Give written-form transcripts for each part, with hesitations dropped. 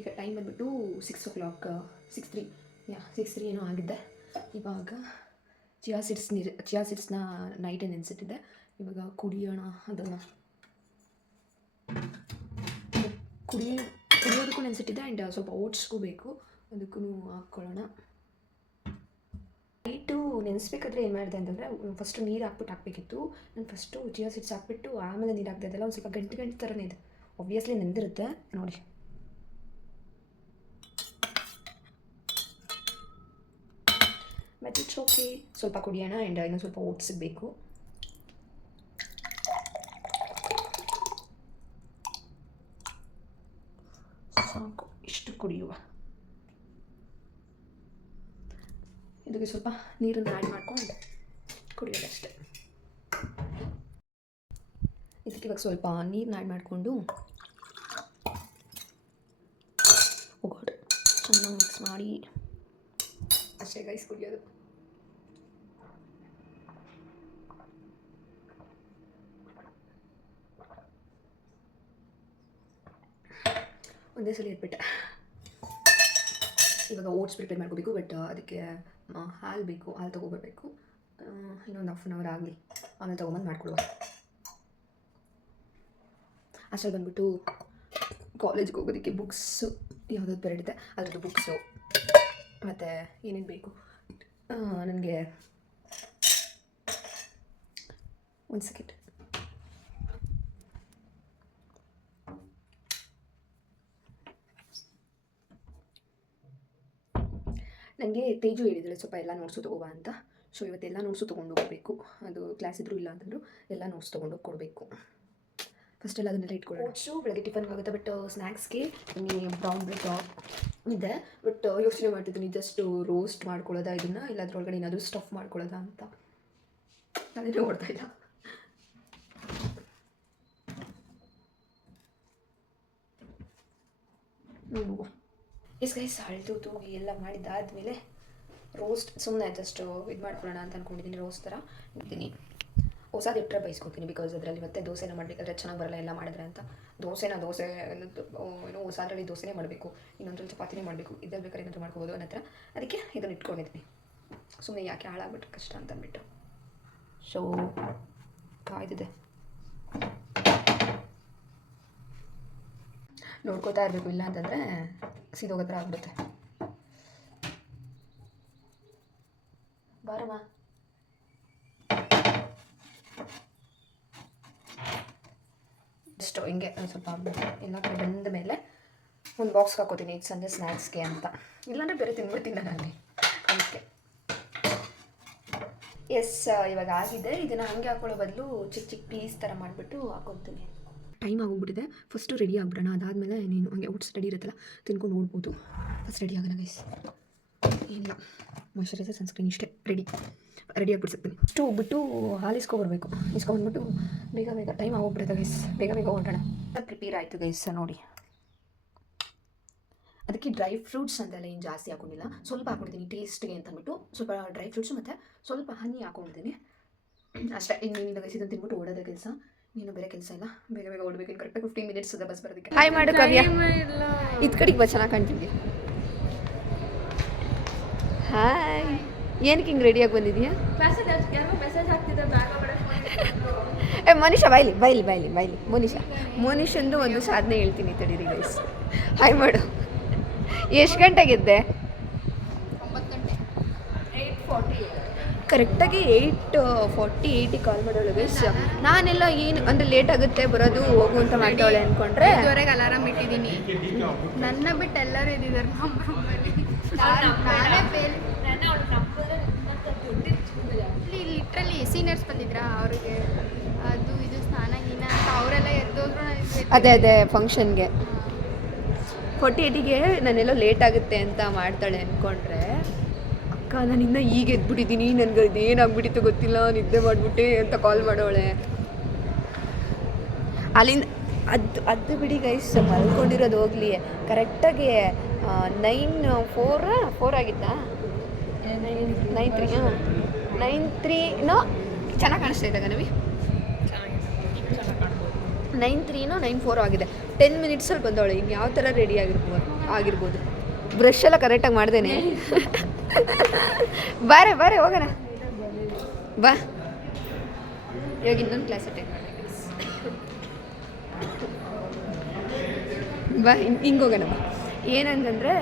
ಈಗ ಟೈಮ್ ಬಂದುಬಿಟ್ಟು 6 o'clock 6:03 ಏನೋ ಆಗಿದ್ದೆ. ಇವಾಗ ಚಿಯಾ ಸೀಡ್ಸ್ನ ನೈಟೇ ನೆನೆಸಿಟ್ಟಿದ್ದೆ. ಇವಾಗ ಕುಡಿಯೋಣ ಅದನ್ನು. ಕುಡಿಯೋದಕ್ಕೂ ನೆನೆಸಿಟ್ಟಿದ್ದೆ ಆ್ಯಂಡ್ ಸ್ವಲ್ಪ ಓಟ್ಸ್ಗೂ ಬೇಕು, ಅದಕ್ಕೂ ಹಾಕ್ಕೊಳ್ಳೋಣ. ನೈಟು ನೆನೆಸ್ಬೇಕಾದ್ರೆ ಏನು ಮಾಡಿದೆ ಅಂತಂದರೆ ಫಸ್ಟು ನೀರು ಹಾಕ್ಬೇಕಿತ್ತು. ನಾನು ಫಸ್ಟು ಚಿಯಾ ಸೀಡ್ಸ್ ಹಾಕ್ಬಿಟ್ಟು ಆಮೇಲೆ ನೀರು ಹಾಕ್ತಾ ಇದ್ದೆಲ್ಲ ಒಂದು ಸ್ವಲ್ಪ ಗಂಟು ಥರನೇ ಇದೆ. ಒಬ್ವಿಯಸ್ಲಿ ನೆಂದಿರುತ್ತೆ ನೋಡಿ. ಮತ್ತು ಇಟ್ಸ್ ಓಕೆ. ಸ್ವಲ್ಪ ಕುಡಿಯೋಣ ಆ್ಯಂಡ್ ಇನ್ನೊಂದು ಸ್ವಲ್ಪ ಓಟ್ಸ್ ಬೇಕು. ಸಾಕು, ಇಷ್ಟು ಕುಡಿಯುವ. ಇದಕ್ಕೆ ಸ್ವಲ್ಪ ನೀರನ್ನು ಆ್ಯಡ್ ಮಾಡ್ಕೊಂಡು ಕುಡಿಯೋದಷ್ಟೇ. ಇದಕ್ಕೆ ಇವಾಗ ಸ್ವಲ್ಪ ನೀರನ್ನ ಆ್ಯಡ್ ಮಾಡಿಕೊಂಡು ಚೆನ್ನಾಗಿ ಮಿಕ್ಸ್ ಮಾಡಿ ಅಷ್ಟೇ ಗೈಸ್ ಕುಡಿಯೋದು. ಒಂದೇ ಸಲ ಇಟ್ಬಿಟ್ಟೆ. ಇವಾಗ ಓಟ್ಸ್ ಪ್ರಿಪೇರ್ ಮಾಡ್ಕೋಬೇಕು. ಬಟ್ ಅದಕ್ಕೆ ಹಾಲು ಬೇಕು, ಹಾಲು ತೊಗೊಬರ್ಬೇಕು. ಇನ್ನೊಂದು 1/2 hour ಆಗಲಿ, ಆಮೇಲೆ ತೊಗೊಂಬಂದು ಮಾಡ್ಕೊಡುವ. ಅಷ್ಟರಲ್ಲಿ ಬಂದ್ಬಿಟ್ಟು ಕಾಲೇಜ್ಗೆ ಹೋಗೋದಕ್ಕೆ ಬುಕ್ಸು ಯಾವುದಾದ್ರು ಬರೆದಿದೆ, ಅದರದ್ದು ಬುಕ್ಸು ಮತ್ತು ಏನೇನು ಬೇಕು ನನಗೆ. ಒಂದು ಸೆಕೆಂಡ್. ನನಗೆ ತೇಜು ಹೇಳಿದರೆ ಸ್ವಲ್ಪ ಎಲ್ಲ ನೋಟ್ಸು ತೊಗೋಬಾ ಅಂತ. ಸೊ ಇವತ್ತೆಲ್ಲ ನೋಟ್ಸು ತೊಗೊಂಡು ಹೋಗಬೇಕು. ಅದು ಕ್ಲಾಸ್ ಇದ್ದರೂ ಇಲ್ಲ ಅಂತಂದರು ಎಲ್ಲ ನೋಟ್ಸ್ ತೊಗೊಂಡೋಗಿ ಕೊಡಬೇಕು. ಫಸ್ಟೆಲ್ಲ ಅದನ್ನೆಲ್ಲ ಇಟ್ಕೊಳ್ಳೋಣ. ಓಟ್ಸು ಬೆಳಗ್ಗೆ ಟಿಫನ್ಗೆ ಆಗುತ್ತೆ. ಬಟ್ ಸ್ನ್ಯಾಕ್ಸ್ಗೆ ಬ್ರೌನ್ ಬ್ರೆಡ್ ಇದೆ. ಬಟ್ ಯೋಚನೆ ಮಾಡ್ತಿದ್ದೀನಿ ಜಸ್ಟ್ ರೋಸ್ಟ್ ಮಾಡ್ಕೊಳ್ಳೋದಾ ಇದನ್ನು, ಇಲ್ಲ ಅದ್ರೊಳಗಡೆ ಏನಾದರೂ ಸ್ಟಫ್ ಮಾಡ್ಕೊಳ್ಳೋದಾ ಅಂತ. ತಲೆನೇ ಓಡ್ತಾ ಇಲ್ಲ. ಎಸ್ ಗೈಸ್, ಅಳ್ದು ತೂಗಿ ಎಲ್ಲ ಮಾಡಿದ್ದಾದಮೇಲೆ ರೋಸ್ಟ್ ಸುಮ್ಮನೆ ಜಸ್ಟ್ ಇದು ಮಾಡ್ಕೊಳ್ಳೋಣ ಅಂತ ಅಂದ್ಕೊಂಡಿದ್ದೀನಿ. ರೋಸ್ಟ್ ಥರ ಇದ್ದೀನಿ. ಹೊಸದು ಇಟ್ಟರೆ ಬೈಸ್ಕೊತೀನಿ, ಬಿಕಾಸ್ ಅದರಲ್ಲಿ ಮತ್ತೆ ದೋಸೆನ ಮಾಡಬೇಕಾದ್ರೆ ಚೆನ್ನಾಗಿ ಬರಲ್ಲ ಎಲ್ಲ ಮಾಡಿದ್ರೆ ಅಂತ. ದೋಸೆ ಏನೋ ಹೊಸದ್ರಲ್ಲಿ ದೋಸೆನೇ ಮಾಡಬೇಕು, ಇನ್ನೊಂದ್ರಲ್ಲಿ ಚಪಾತಿನೇ ಮಾಡಬೇಕು, ಇದ್ರಲ್ಲಿ ಬೇಕಾದ್ರೆ ಏನಾದರೂ ಮಾಡ್ಕೋಬೋದು ಅನ್ನೋ ಥರ. ಅದಕ್ಕೆ ಇದನ್ನು ಇಟ್ಕೊಂಡಿದ್ದೀನಿ. ಸುಮ್ಮನೆ ಯಾಕೆ ಹಾಳಾಗ್ಬಿಟ್ರೆ ಕಷ್ಟ ಅಂತ ಅಂದ್ಬಿಟ್ಟು. ಸೊ ಕಾಯ್ದಿದೆ, ನೋಡ್ಕೋತಾ ಇರಬೇಕು, ಇಲ್ಲ ಅಂತಂದರೆ ಸೀದೋಗೋ ಥರ ಆಗ್ಬಿಡುತ್ತೆ. ಬಾರಮ್ಮ. ಇಷ್ಟು ಹಿಂಗೆ ಸ್ವಲ್ಪ ಎಲ್ಲ ಕಡೆ ಬಂದ ಮೇಲೆ ಒಂದು ಬಾಕ್ಸ್ಗೆ ಹಾಕೋತೀನಿ, ಈಗ ಸಂಜೆ ಸ್ನ್ಯಾಕ್ಸ್ಗೆ ಅಂತ. ಇಲ್ಲಾಂದರೆ ಬೇರೆ ತಿನ್ಬಿಡ್ತೀನಿ ನಾನು ಅಲ್ಲಿ, ಅದಕ್ಕೆ. ಎಸ್, ಇವಾಗ ಆಗಿದೆ. ಇದನ್ನು ಹಾಗೆ ಹಾಕೊಳ್ಳೋ ಬದಲು ಚಿಕ್ಕ ಚಿಕ್ಕ ಪೀಸ್ ಥರ ಮಾಡಿಬಿಟ್ಟು ಹಾಕೊತೀನಿ. ಟೈಮ್ ಆಗೋಗ್ಬಿಟ್ಟಿದೆ. ಫಸ್ಟು ರೆಡಿ ಆಗಿಬಿಡೋಣ, ಅದಾದಮೇಲೆ ನೀನು ಹಂಗೆ ಓಟ್ಸ್ ರೆಡಿ ಇರುತ್ತಲ್ಲ ತಿನ್ಕೊಂಡು ನೋಡ್ಬೋದು. ಫಸ್ಟ್ ರೆಡಿ ಆಗೋಣ ಗೈಸ್. ಇಲ್ಲ, ಮಾಯ್ಶ್ಚರೈಸರ್, ಸನ್ಸ್ಕ್ರೀನ್ ಇಷ್ಟೇ ರೆಡಿ ಆಗಿಬಿಡ್ಸಿರ್ತೀನಿ. ಅಷ್ಟು ಹೋಗ್ಬಿಟ್ಟು ಹಾಲು ಇಸ್ಕೊಬರ್ಬೇಕು. ಇಸ್ಕೊಂಡ್ಬಿಟ್ಟು ಬೇಗ ಟೈಮ್ ಆಗೋಗ್ಬಿಡುತ್ತೆ ಗೈಸ್. ಬೇಗ ಹೊರಡೋಣ. ಪ್ರಿಪೇರ್ ಆಯಿತು ಗೈಸ್ ನೋಡಿ. ಅದಕ್ಕೆ ಡ್ರೈ ಫ್ರೂಟ್ಸ್ ಅಂತೆಲ್ಲ ಏನು ಜಾಸ್ತಿ ಹಾಕೊಂಡಿಲ್ಲ, ಸ್ವಲ್ಪ ಹಾಕೊಂಡಿದ್ದೀನಿ ಟೇಸ್ಟ್ಗೆ ಅಂತ ಅಂದ್ಬಿಟ್ಟು. ಸ್ವಲ್ಪ ಡ್ರೈ ಫ್ರೂಟ್ಸು ಮತ್ತು ಸ್ವಲ್ಪ ಹನಿ ಹಾಕೊಂಡಿದ್ದೀನಿ ಅಷ್ಟೇ. ಇನ್ನೇನಿಲ್ಲ ಗೈಸ್, ಇದನ್ನು ತಿನ್ಬಿಟ್ಟು ಓಡೋದೇ ಕೆಲಸ, ನೀನು ಬೇರೆ ಕೆಲಸ ಇಲ್ಲ. ಬೇಗ ಓಡಬೇಕು. ಕರೆಕ್ಟಾಗಿ 15 minutes ಅದ ಬಸ್ ಬರೋದಕ್ಕೆ. ಹಾಯ್ ಮಾಡು ಕಾವ್ಯ, ಇದು ಕಡೆಗೆ ಬಸ್ ಚೆನ್ನಾಗಿ ಕಾಣ್ತಿದ್ಯಾ. ಹಾಯ್, ಏನಕ್ಕೆ ಹಿಂಗೆ ರೆಡಿಯಾಗಿ ಬಂದಿದ್ಯಾ? ಮನೀಷಾ ಬೈಲಿ ಮನೀಷಂದು ಒಂದು ಸಾಧನೆ ಹೇಳ್ತೀನಿ ತಡೀರಿ ಗೈಸ್. ಹಾಯ್ ಮಾಡು. ಎಷ್ಟು ಗಂಟೆಗಿದ್ದೆ? 9 ಗಂಟೆ 8:40. ಕರೆಕ್ಟಾಗಿ 8:48 ಕಾಲ್ ಮಾಡೋಳು ಗೈಸ್. ನಾನೆಲ್ಲ ಏನು ಅಂದರೆ ಲೇಟ್ ಆಗುತ್ತೆ ಬರೋದು ಹೋಗು ಅಂತ ಮಾಡ್ತಾವಳೆ ಅಂದ್ಕೊಂಡ್ರೆ 5:30ಗೆ ಅಲಾರಾಮ್ ಇಟ್ಟಿದ್ದೀನಿ. ನನ್ನ ಬಿಟ್ಟು ಎಲ್ಲರೂ ಇದ್ದಿದ್ದಾರೆ ನಮ್ಮ ರೂಮಲ್ಲಿ. ನಾನೇ ಫೇಲ್. ಲಿಟ್ರಲಿ ಸೀನಿಯರ್ಸ್ ಬಂದಿದ್ರಾ, ಅವ್ರಿಗೆ ಅದು ಇದು ಸ್ನಾನ ಗೀನ ಅಂತ ಅವರೆಲ್ಲ ಎದ್ದೋದ್ರು. ಅದೇ ಫಂಕ್ಷನ್ಗೆ 48ಗೆ ನಾನೆಲ್ಲೋ ಲೇಟ್ ಆಗುತ್ತೆ ಅಂತ ಮಾಡ್ತಾಳೆ ಅಂದ್ಕೊಂಡ್ರೆ, ಅಕ್ಕ ನಾನಿನ್ನ ಈಗ ಎದ್ಬಿಟ್ಟಿದ್ದೀನಿ, ನನಗೆ ಇದೇನಾಗ್ಬಿಟ್ಟಿತ್ತು ಗೊತ್ತಿಲ್ಲ, ನಿದ್ದೆ ಮಾಡಿಬಿಟ್ಟೆ ಅಂತ ಕಾಲ್ ಮಾಡೋಳೆ. ಅಲ್ಲಿಂದ ಅದು ಬಿಡಿ ಗೈಸ್, ಮಲ್ಕೊಂಡಿರೋದು ಹೋಗಲಿ. ಕರೆಕ್ಟಾಗಿ 9:04 ಆಗಿತ್ತಾ? 9:03 ಚೆನ್ನಾಗಿ ಕಾಣಿಸ್ತಾ ಇದ್ದಾಗ ನಮಗೆ 9:03 9:04 ಆಗಿದೆ. 10 ಮಿನಿಟ್ಸಲ್ಲಿ ಬಂದವಳೆ. ಇನ್ನು ಯಾವ ಥರ ರೆಡಿ ಆಗಿರ್ಬೋದು. ಬ್ರಷ್ ಎಲ್ಲ ಕರೆಕ್ಟಾಗಿ ಮಾಡ್ದೇನೆ. ಬಾರೆ ಹೋಗೋಣ ಬಾ. ಇವಾಗ ಇನ್ನೊಂದು ಕ್ಲಾಸ್ ಅಟೆಂಡ್ ಮಾಡಿ ಬಾ. ಹಿಂಗೆ ಹೋಗೋಣ ಬಾ. ಏನಂತಂದರೆ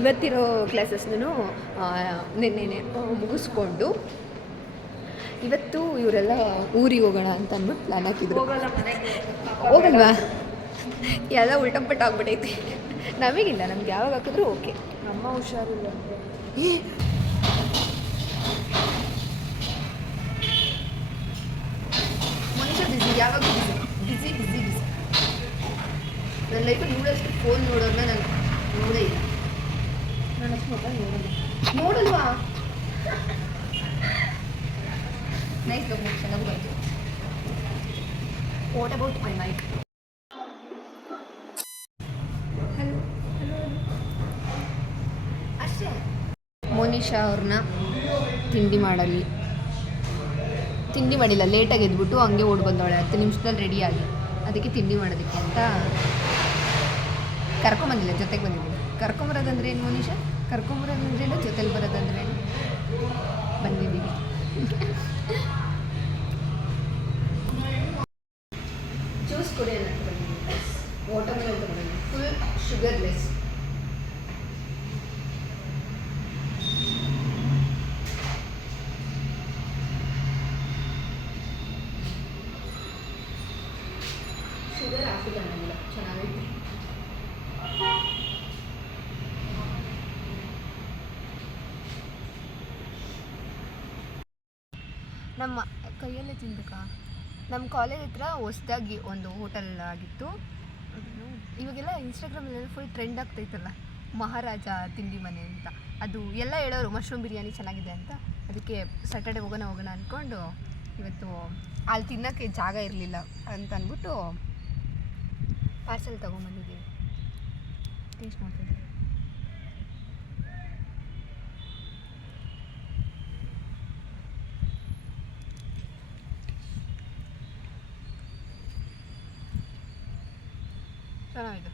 ಇವತ್ತಿರೋ ಕ್ಲಾಸಸ್ನೂ ನೆನ್ನೆನೆ ಮುಗಿಸ್ಕೊಂಡು ಇವತ್ತು ಇವರೆಲ್ಲ ಊರಿಗೆ ಹೋಗೋಣ ಅಂತ ಅಂದ್ಬಿಟ್ಟು ಪ್ಲ್ಯಾನ್ ಹಾಕಿದ್ರು. ಹೋಗಲ್ವಾ? ಎಲ್ಲ ಉಲ್ಟಂಪಟ್ಟ ಆಗ್ಬಿಟ್ಟೈತಿ. ನಮಗಿಲ್ಲ, ನಮ್ಗೆ ಯಾವಾಗ ಹಾಕಿದ್ರು ಓಕೆ. ಅಮ್ಮ ಹುಷಾರಿಲ್ಲ ಮನುಷ್ಯ ಬಿಸಿ, ಯಾವಾಗ ಬಿಸಿ. ನನ್ನ ಲೈಫಲ್ಲಿ ನೋಡೋಷ್ಟು ಫೋನ್ ನೋಡೋದನ್ನ ನಾನು ನೋಡೇ ಇಲ್ಲ. ನಾನು ಅಷ್ಟು ಮೊಬೈಲ್ ನೋಡಲ್ವಾ? ನೈಸ್ ಲುಕ್, ಚೆನ್ನಾಗಿ ಬಂತು. What about my mic? Hello ಅಷ್ಟೇ. ಮೋನಿಶಾ ಅವ್ರನ್ನ ತಿಂಡಿ ಮಾಡಿಲ್ಲ, ಲೇಟಾಗಿ ಎದ್ಬಿಟ್ಟು ಹಂಗೆ ಓಡಿ ಬಂದವಳೆ 10 ನಿಮಿಷದಲ್ಲಿ ರೆಡಿಯಾಗಿ. ಅದಕ್ಕೆ ತಿಂಡಿ ಮಾಡೋದಕ್ಕೆ ಅಂತ ಕರ್ಕೊಂಬಂದಿಲ್ಲ, ಜೊತೆಗೆ ಬಂದಿದ್ದೀನಿ. ಕರ್ಕೊಂಬರೋದಂದ್ರೆ ಏನು ಮೋನಿಶಾ? ಕರ್ಕೊಂಬರೋದಂದ್ರೇನು, ಜೊತೆಲಿ ಬರೋದಂದ್ರೇನು? ಬಂದಿದ್ದೀವಿ. ಜ್ಯೂಸ್ ಕುಡಿಯೋಣ ಅಂತ ಬಂದಿದ್ದೀನಿ. ವಾಟರ್ಮೆಲನ್ ತಗೊಂಡಿದ್ದೀನಿ, ಫುಲ್ ಶುಗರ್ಲೆಸ್. ಶುಗರ್ ಹಾಕಿಲ್ಲ ನನಗಿಲ್ಲ, ಚೆನ್ನಾಗೈತೆ. ನಮ್ಮ ಕೈಯಲ್ಲೇ ತಿನ್ಬೇಕಾ? ನಮ್ಮ ಕಾಲೇಜ್ ಹತ್ರ ಹೊಸ್ದಾಗಿ ಒಂದು ಹೋಟೆಲ್ ಆಗಿತ್ತು. ಇವಾಗೆಲ್ಲ ಇನ್ಸ್ಟಾಗ್ರಾಮಲ್ಲೆಲ್ಲ ಫುಲ್ ಟ್ರೆಂಡ್ ಆಗ್ತೈತಲ್ಲ, ಮಹಾರಾಜ ತಿಂಡಿ ಮನೆ ಅಂತ. ಅದು ಎಲ್ಲ ಹೇಳೋರು ಮಶ್ರೂಮ್ ಬಿರಿಯಾನಿ ಚೆನ್ನಾಗಿದೆ ಅಂತ. ಅದಕ್ಕೆ ಸ್ಯಾಟರ್ಡೆ ಹೋಗೋಣ ಅಂದ್ಕೊಂಡು ಇವತ್ತು ಅಲ್ಲಿ ತಿನ್ನೋಕ್ಕೆ ಜಾಗ ಇರಲಿಲ್ಲ ಅಂತ ಅಂದ್ಬಿಟ್ಟು ಪಾರ್ಸೆಲ್ ತೊಗೊಂಬಂದಿದ್ದೀವಿ. ಟೇಸ್ಟ್ ಮಾಡ್ತಿದ್ದೀವಿ. ಚೆನ್ನಾಗಿದೆ.